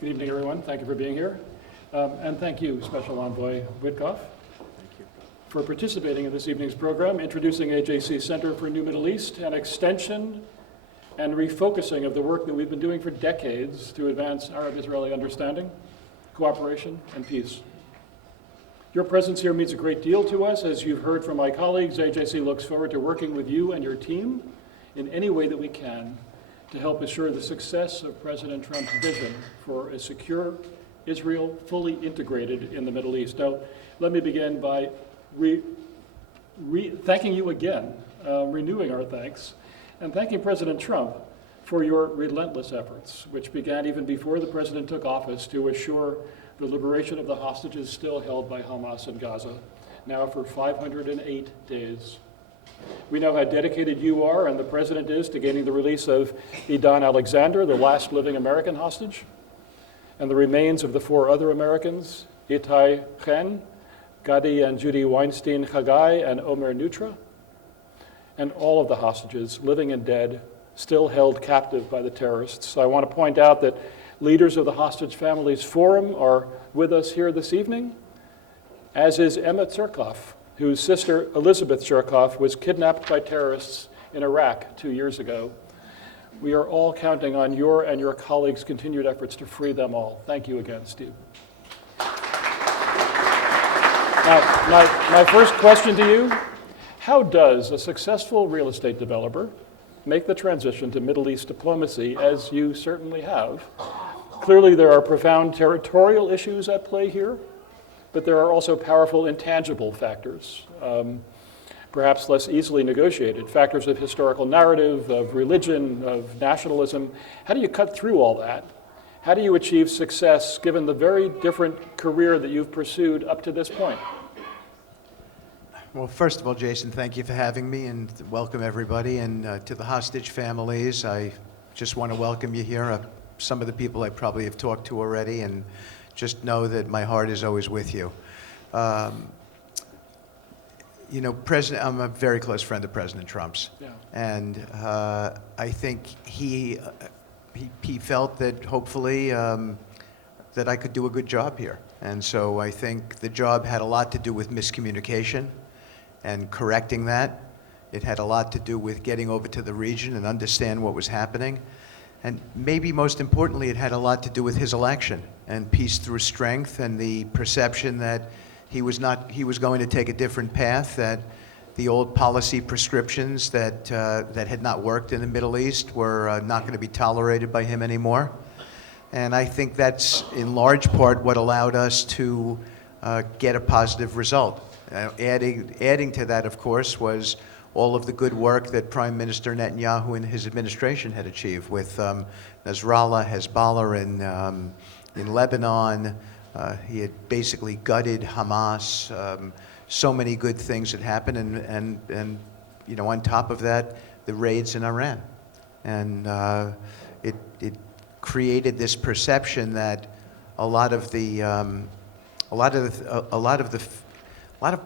Good evening, everyone. Thank you for being here. And thank you, Special Envoy Witkoff, for participating in this evening's program, introducing AJC Center for New Middle East, an extension and refocusing of the work that we've been doing for decades to advance Arab-Israeli understanding, cooperation, and peace. Your presence here means a great deal to us. As you've heard from my colleagues, AJC looks forward to working with you and your team in any way that we can to help assure the success of President Trump's vision for a secure Israel fully integrated in the Middle East. Now, let me begin by thanking you again, renewing our thanks, and thanking President Trump for your relentless efforts, which began even before the president took office, to assure the liberation of the hostages still held by Hamas in Gaza, now for 508 days. We know how dedicated you are and the president is to gaining the release of Idan Alexander, the last living American hostage, and the remains of the 4 other Americans, Itai Chen, Gadi and Judy Weinstein Chagai, and Omer Nutra, and all of the hostages, living and dead, still held captive by the terrorists. I want to point out that leaders of the Hostage Families Forum are with us here this evening, as is Emma Tsurkoff, whose sister Elizabeth Tsurkoff was kidnapped by terrorists in Iraq 2 years ago. We are all counting on your and your colleagues' continued efforts to free them all. Thank you again, Steve. Now, my first question to you: how does a successful real estate developer make the transition to Middle East diplomacy, as you certainly have? Clearly, there are profound territorial issues at play here, but there are also powerful intangible factors, perhaps less easily negotiated, factors of historical narrative, of religion, of nationalism. How do you cut through all that? How do you achieve success given the very different career that you've pursued up to this point? Well, first of all, Jason, thank you for having me, and welcome everybody. And to the hostage families, I just want to welcome you here. Some of the people I probably have talked to already, and just know that my heart is always with you. You know, I'm a very close friend of President Trump's, yeah. And I think he felt that hopefully that I could do a good job here. And so I think the job had a lot to do with miscommunication and correcting that. It had a lot to do with getting over to the region and understand what was happening. And maybe most importantly, it had a lot to do with his election and peace through strength, and the perception that he was going to take a different path, that the old policy prescriptions that had not worked in the Middle East were not going to be tolerated by him anymore. And I think that's in large part what allowed us to get a positive result. Adding to that, of course, was all of the good work that Prime Minister Netanyahu and his administration had achieved with Nasrallah, Hezbollah in Lebanon. He had basically gutted Hamas. So many good things had happened, and you know, on top of that, the raids in Iran, and it created this perception that a lot of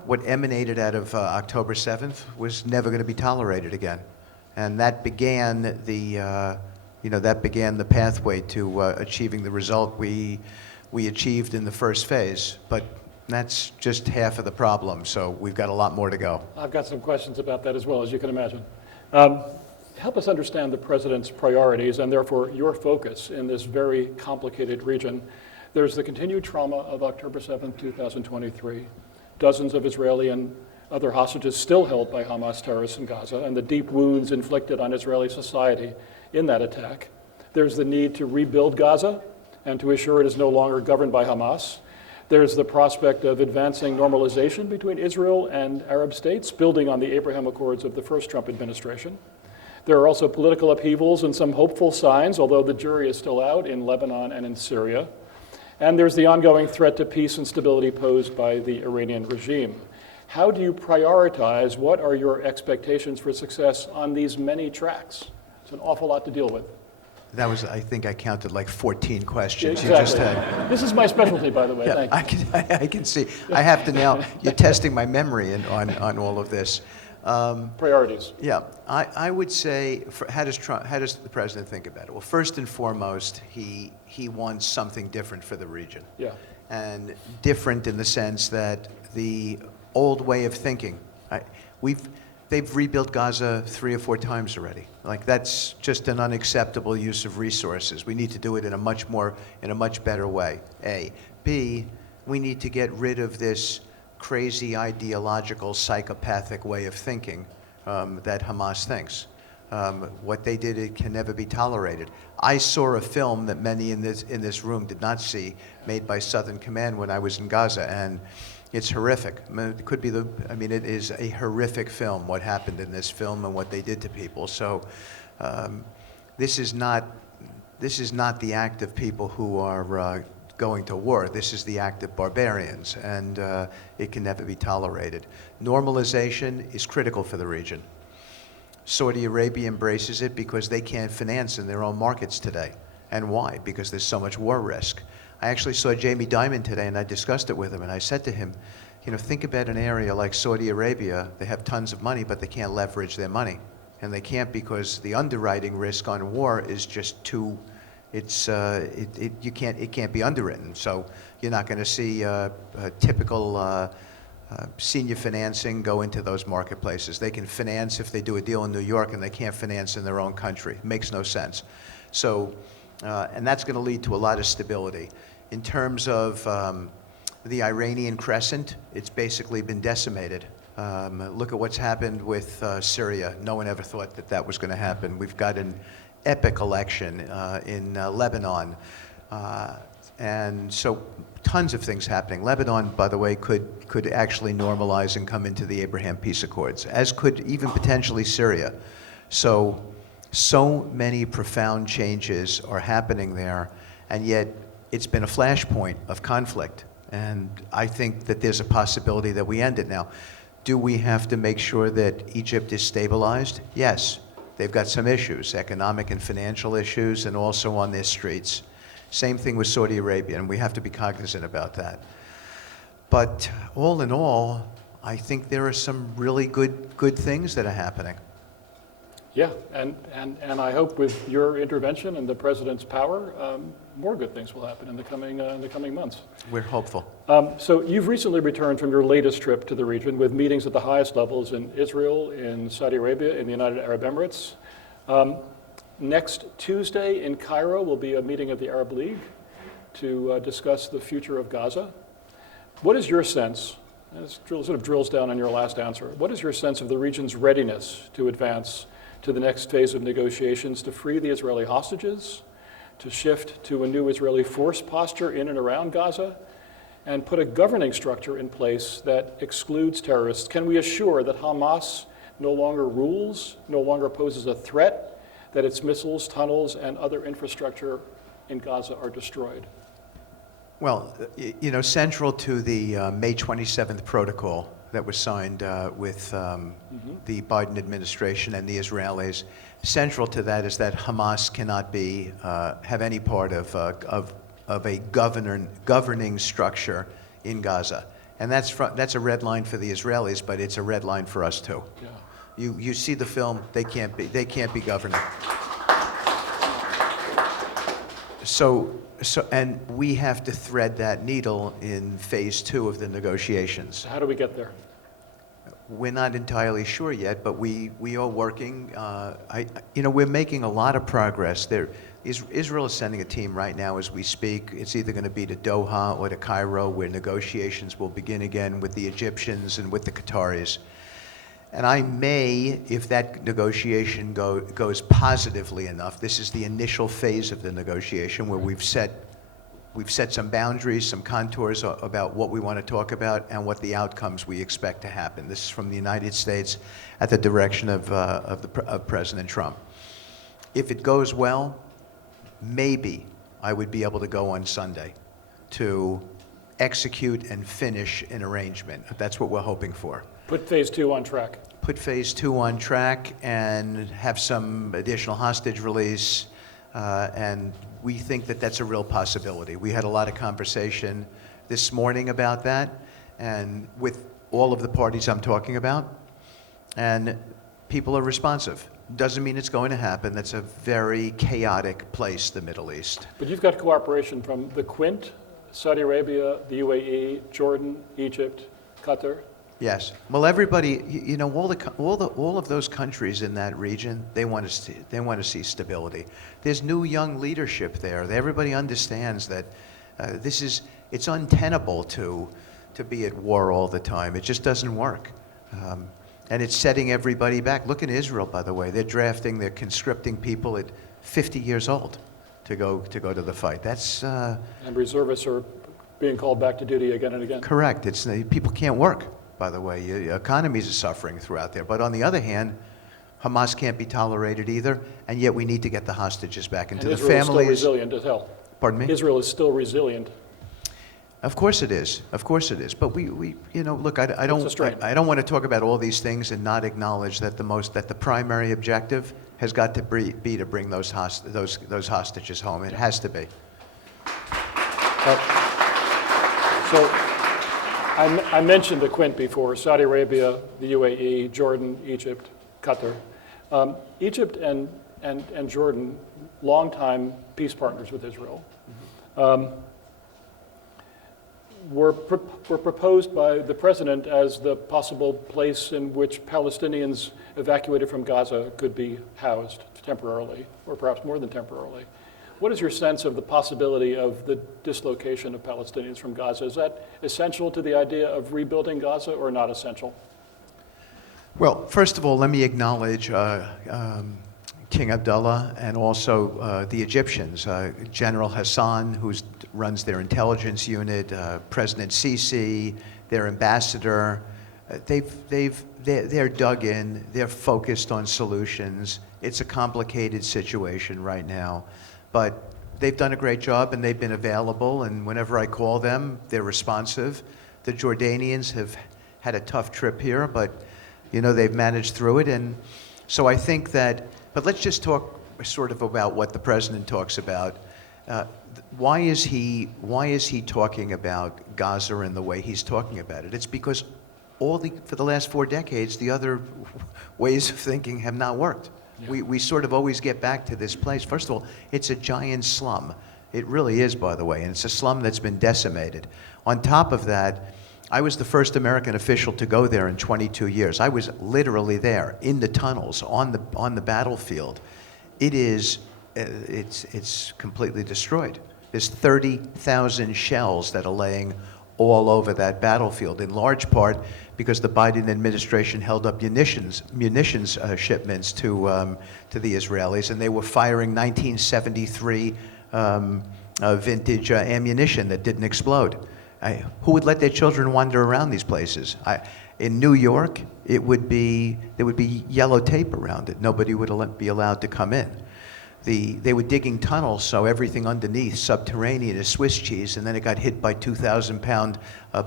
what emanated out of October 7th was never going to be tolerated again, and that began the pathway to achieving the result we achieved in the first phase. But that's just half of the problem, so we've got a lot more to go. I've got some questions about that as well, as you can imagine. Help us understand the president's priorities and therefore your focus in this very complicated region. There's the continued trauma of October 7th, 2023. Dozens of Israeli and other hostages still held by Hamas terrorists in Gaza, and the deep wounds inflicted on Israeli society in that attack. There's the need to rebuild Gaza and to assure it is no longer governed by Hamas. There's the prospect of advancing normalization between Israel and Arab states, building on the Abraham Accords of the first Trump administration. There are also political upheavals and some hopeful signs, although the jury is still out, in Lebanon and in Syria. And there's the ongoing threat to peace and stability posed by the Iranian regime. How do you prioritize? What are your expectations for success on these many tracks? It's an awful lot to deal with. That was, I think I counted like 14 questions. Exactly. You just had. This is my specialty, by the way. Yeah, Thank you. I can see. I have to now, you're testing my memory on all of this. Priorities. Yeah, I would say, how does the president think about it? Well, first and foremost, he wants something different for the region. Yeah. And different in the sense that the old way of thinking, they've rebuilt Gaza 3 or 4 times already. Like, that's just an unacceptable use of resources. We need to do it in a much better way, A. B, we need to get rid of this crazy ideological psychopathic way of thinking that Hamas thinks. What they did, it can never be tolerated. I saw a film that many in this room did not see, made by Southern Command when I was in Gaza, and it's horrific. I mean, it is a horrific film, what happened in this film and what they did to people. So this is not the act of people who are going to war. This is the act of barbarians, and it can never be tolerated. Normalization is critical for the region. Saudi Arabia embraces it because they can't finance in their own markets today. And why? Because there's so much war risk. I actually saw Jamie Dimon today, and I discussed it with him, and I said to him, think about an area like Saudi Arabia. They have tons of money, but they can't leverage their money. And they can't because the underwriting risk on war is just too, it can't be underwritten. So you're not going to see a typical senior financing go into those marketplaces. They can finance if they do a deal in New York, and they can't finance in their own country. It makes no sense. So, and that's going to lead to a lot of stability. In terms of the Iranian crescent, it's basically been decimated. Look at what's happened with Syria. No one ever thought that that was going to happen. We've got an epic election in Lebanon. And so tons of things happening. Lebanon, by the way, could actually normalize and come into the Abraham Peace Accords, as could even potentially Syria. So many profound changes are happening there, and yet it's been a flashpoint of conflict. And I think that there's a possibility that we end it now. Do we have to make sure that Egypt is stabilized? Yes. They've got some issues, economic and financial issues, and also on their streets. Same thing with Saudi Arabia, and we have to be cognizant about that. But all in all, I think there are some really good things that are happening. Yeah, and I hope with your intervention and the president's power, more good things will happen in the coming months. We're hopeful. So you've recently returned from your latest trip to the region with meetings at the highest levels in Israel, in Saudi Arabia, in the United Arab Emirates. Next Tuesday in Cairo will be a meeting of the Arab League to discuss the future of Gaza. What is your sense, this sort of drills down on your last answer, what is your sense of the region's readiness to advance to the next phase of negotiations to free the Israeli hostages, to shift to a new Israeli force posture in and around Gaza, and put a governing structure in place that excludes terrorists? Can we assure that Hamas no longer rules, no longer poses a threat, that its missiles, tunnels, and other infrastructure in Gaza are destroyed? Well, central to the May 27th protocol that was signed with the Biden administration and the Israelis, central to that is that Hamas cannot have any part of a governing structure in Gaza. And that's a red line for the Israelis, but it's a red line for us too. Yeah. You see the film, they can't be governing. So, and we have to thread that needle in phase 2 of the negotiations. How do we get there? We're not entirely sure yet, but we are working. We're making a lot of progress. Israel is sending a team right now as we speak. It's either going to be to Doha or to Cairo, where negotiations will begin again with the Egyptians and with the Qataris. And I may, if that negotiation goes positively enough, this is the initial phase of the negotiation where we've set some boundaries, some contours about what we want to talk about and what the outcomes we expect to happen. This is from the United States at the direction of President Trump. If it goes well, maybe I would be able to go on Sunday to execute and finish an arrangement. That's what we're hoping for. Put phase 2 on track. Put phase 2 on track and have some additional hostage release. And we think that that's a real possibility. We had a lot of conversation this morning about that, and with all of the parties I'm talking about. and people are responsive. Doesn't mean it's going to happen. That's a very chaotic place, the Middle East. But you've got cooperation from the Quint, Saudi Arabia, the UAE, Jordan, Egypt, Qatar. Yes. Well, everybody, you know, all of those countries in that region, they want to see stability. There's new young leadership there. Everybody understands that it's untenable to be at war all the time. It just doesn't work. And it's setting everybody back. Look at Israel, by the way. They're conscripting people at 50 years old to go to the fight. That's and reservists are being called back to duty again and again. correct. People can't work, by the way. Economies are suffering throughout there. But on the other hand, Hamas can't be tolerated either, and yet we need to get the hostages back into the Israel is still families. resilient as hell. Pardon me? Israel is still resilient. Of course it is. Of course it is. But we you know, look, I It's a don't strain. I don't want to talk about all these things and not acknowledge that the primary objective has got to be to bring those hostages home. It has to be. So I mentioned the Quint before, Saudi Arabia, the UAE, Jordan, Egypt, Qatar. Egypt and Jordan, longtime peace partners with Israel, were proposed by the president as the possible place in which Palestinians evacuated from Gaza could be housed temporarily, or perhaps more than temporarily. What is your sense of the possibility of the dislocation of Palestinians from Gaza? Is that essential to the idea of rebuilding Gaza or not essential? Well, first of all, let me acknowledge King Abdullah and also the Egyptians, General Hassan, who runs their intelligence unit, President Sisi, their ambassador. They're dug in. They're focused on solutions. It's a complicated situation right now, but they've done a great job and they've been available. And whenever I call them, they're responsive. The Jordanians have had a tough trip here, but you know they've managed through it. And so I think that. But let's just talk sort of about what the president talks about. Why is he talking about Gaza in the way he's talking about it? It's because for the last 4 decades, the other ways of thinking have not worked. Yeah. We sort of always get back to this place. First of all, it's a giant slum. It really is, by the way, and it's a slum that's been decimated. On top of that, I was the first American official to go there in 22 years. I was literally there in the tunnels, on the battlefield. It's completely destroyed. There's 30,000 shells that are laying all over that battlefield, in large part because the Biden administration held up munitions shipments to the Israelis, and they were firing 1973 vintage ammunition that didn't explode. Who would let their children wander around these places? In New York, there would be yellow tape around it. Nobody would be allowed to come in. They were digging tunnels so everything underneath, subterranean, is Swiss cheese, and then it got hit by 2,000-pound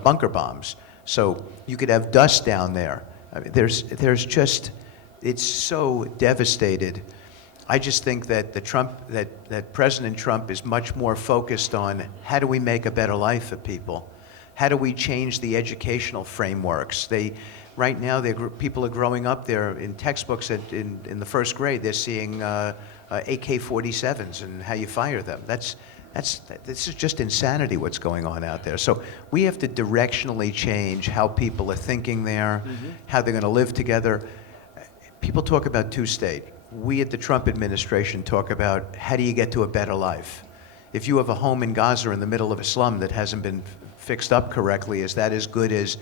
bunker bombs. So you could have dust down there. I mean, it's so devastated. I just think that that President Trump is much more focused on how do we make a better life for people? How do we change the educational frameworks? Right now, people are growing up there in textbooks in the first grade. They're seeing AK-47s and how you fire them. This is just insanity what's going on out there. So we have to directionally change how people are thinking there, how they're going to live together. People talk about two-state. We at the Trump administration talk about how do you get to a better life. If you have a home in Gaza in the middle of a slum that hasn't been fixed up correctly, is that as good as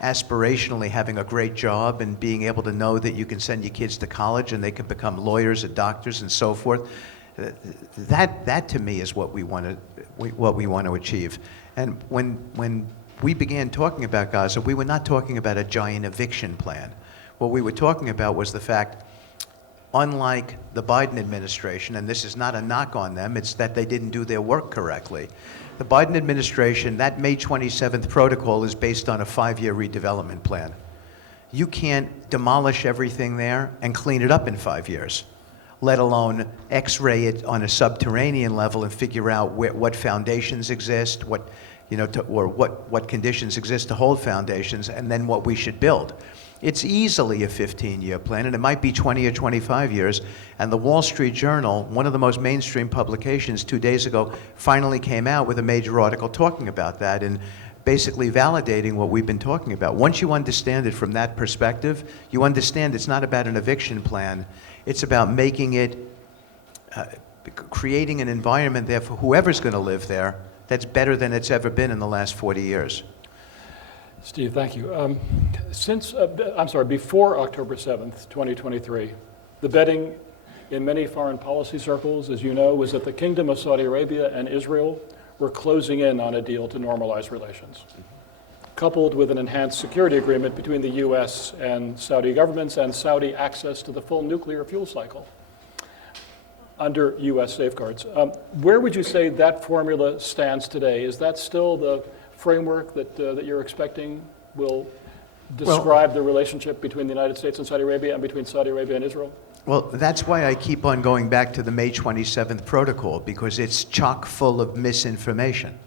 aspirationally having a great job and being able to know that you can send your kids to college and they can become lawyers or doctors and so forth? That to me is what we want to achieve. And when we began talking about Gaza, we were not talking about a giant eviction plan. What we were talking about was the fact, unlike the Biden administration, and this is not a knock on them, it's that they didn't do their work correctly. The Biden administration, that May 27th protocol is based on a 5-year redevelopment plan. You can't demolish everything there and clean it up in 5 years, let alone x-ray it on a subterranean level and figure out what foundations exist, what conditions exist to hold foundations, and then what we should build. It's easily a 15-year plan, and it might be 20 or 25 years. And the Wall Street Journal, one of the most mainstream publications, 2 days ago, finally came out with a major article talking about that and basically validating what we've been talking about. Once you understand it from that perspective, you understand it's not about an eviction plan. It's about making it, creating an environment there for whoever's going to live there that's better than it's ever been in the last 40 years. Steve, thank you. Before October 7th, 2023, the betting in many foreign policy circles, as you know, was that the Kingdom of Saudi Arabia and Israel were closing in on a deal to normalize relations, coupled with an enhanced security agreement between the U.S. and Saudi governments and Saudi access to the full nuclear fuel cycle under U.S. safeguards. Where would you say that formula stands today? Is that still the framework that you're expecting will describe the relationship between the United States and Saudi Arabia and between Saudi Arabia and Israel? Well, that's why I keep on going back to the May 27th protocol, because it's chock full of misinformation.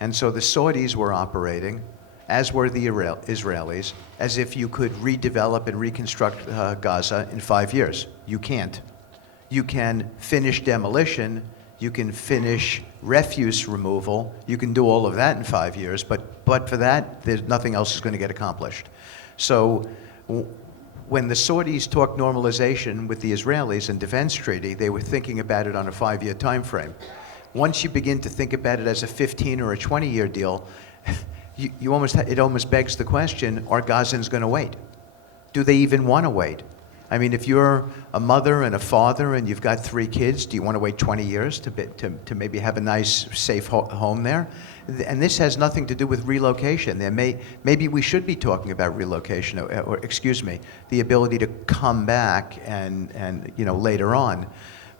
And so the Saudis were operating, as were the Israelis, as if you could redevelop and reconstruct Gaza in 5 years. You can't. You can finish demolition, you can finish refuse removal, you can do all of that in 5 years, but for that, there's nothing else is going to get accomplished. So when the Saudis talked normalization with the Israelis and defense treaty, they were thinking about it on a 5-year time frame. Once you begin to think about it as a 15 or a 20-year deal, it almost begs the question, are Gazans going to wait? Do they even want to wait? I mean, if you're a mother and a father and you've got 3 kids, do you want to wait 20 years to maybe have a nice, safe home there? And this has nothing to do with relocation. Maybe we should be talking about relocation, or excuse me, the ability to come back and later on.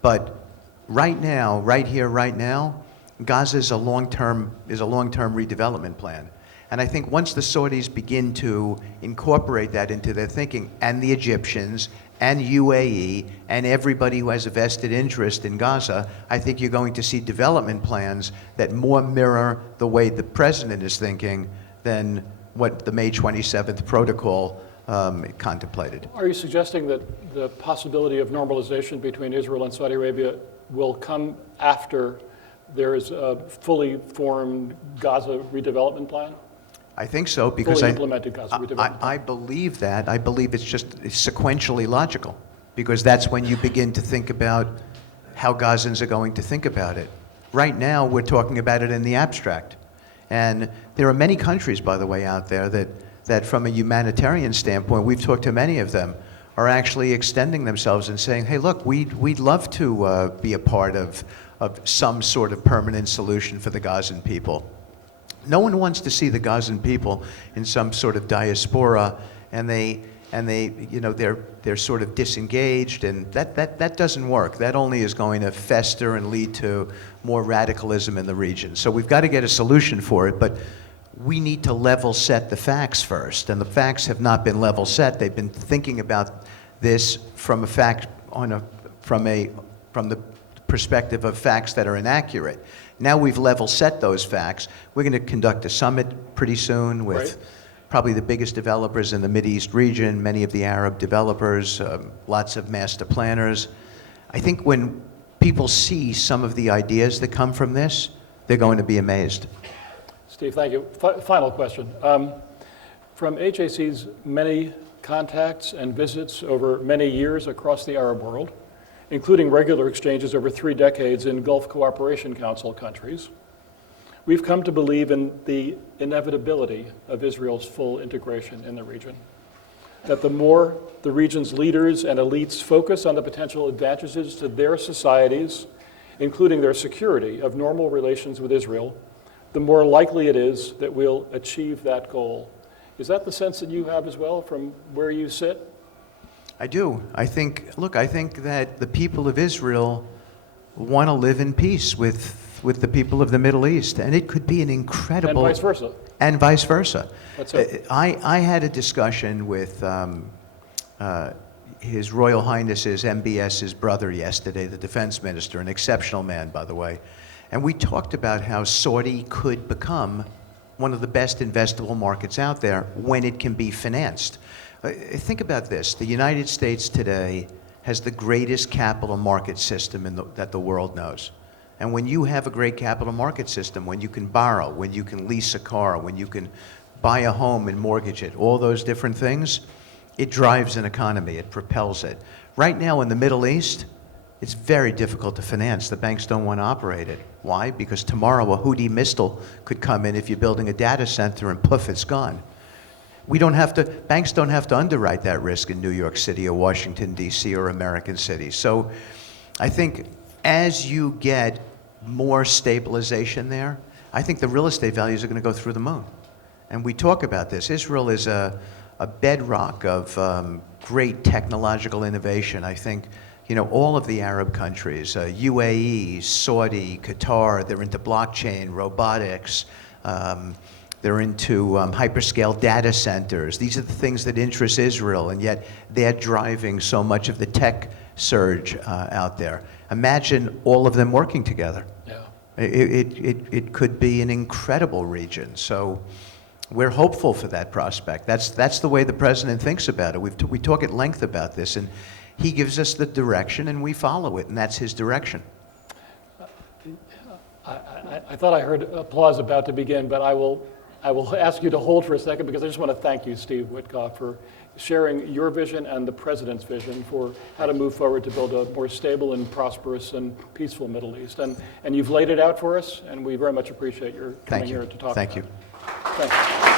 But right now, right here, right now, Gaza is a long-term redevelopment plan. And I think once the Saudis begin to incorporate that into their thinking, and the Egyptians, and UAE, and everybody who has a vested interest in Gaza, I think you're going to see development plans that more mirror the way the president is thinking than what the May 27th protocol contemplated. Are you suggesting that the possibility of normalization between Israel and Saudi Arabia will come after there is a fully formed Gaza redevelopment plan? I think so, because fully implemented Gaza redevelopment plan. I believe that. I believe it's sequentially logical, because that's when you begin to think about how Gazans are going to think about it. Right now, we're talking about it in the abstract. And there are many countries, by the way, out there that from a humanitarian standpoint, we've talked to many of them, are actually extending themselves and saying, hey, look, we'd love to be a part of some sort of permanent solution for the Gazan people. No one wants to see the Gazan people in some sort of diaspora, and they're sort of disengaged, and that doesn't work. That only is going to fester and lead to more radicalism in the region. So we've got to get a solution for it, but we need to level set the facts first, and the facts have not been level set. They've been thinking about this from the perspective of facts that are inaccurate. Now we've level set those facts. We're going to conduct a summit pretty soon with probably the biggest developers in the Mideast region, many of the Arab developers, lots of master planners. I think when people see some of the ideas that come from this, they're going to be amazed. Steve, thank you. Final question. From AJC's many contacts and visits over many years across the Arab world, including regular exchanges over 3 decades in Gulf Cooperation Council countries, we've come to believe in the inevitability of Israel's full integration in the region. That the more the region's leaders and elites focus on the potential advantages to their societies, including their security, of normal relations with Israel, the more likely it is that we'll achieve that goal. Is that the sense that you have as well from where you sit? I do. I think that the people of Israel want to live in peace with the people of the Middle East, and it could be an incredible... And vice versa. And vice versa. That's it. I had a discussion with His Royal Highness's MBS's brother yesterday, the defense minister, an exceptional man, by the way, and we talked about how Saudi could become one of the best investable markets out there when it can be financed. Think about this. The United States today has the greatest capital market system that the world knows. And when you have a great capital market system, when you can borrow, when you can lease a car, when you can buy a home and mortgage it, all those different things, it drives an economy, it propels it. Right now in the Middle East, it's very difficult to finance. The banks don't want to operate it. Why? Because tomorrow a Houthi missile could come in if you're building a data center and poof, it's gone. Banks don't have to underwrite that risk in New York City or Washington, D.C. or American cities. So I think as you get more stabilization there, I think the real estate values are going to go through the moon. And we talk about this. Israel is a bedrock of great technological innovation. I think, all of the Arab countries, UAE, Saudi, Qatar, they're into blockchain, robotics, they're into hyperscale data centers. These are the things that interest Israel, and yet they're driving so much of the tech surge out there. Imagine all of them working together. Yeah. It could be an incredible region. So we're hopeful for that prospect. That's the way the president thinks about it. We talk at length about this, and he gives us the direction, and we follow it, and that's his direction. I thought I heard applause about to begin, but I will ask you to hold for a second because I just want to thank you, Steve Witkoff, for sharing your vision and the president's vision for how to move forward to build a more stable and prosperous and peaceful Middle East. And you've laid it out for us, and we very much appreciate your coming here to talk about it. Thank you. Thank you.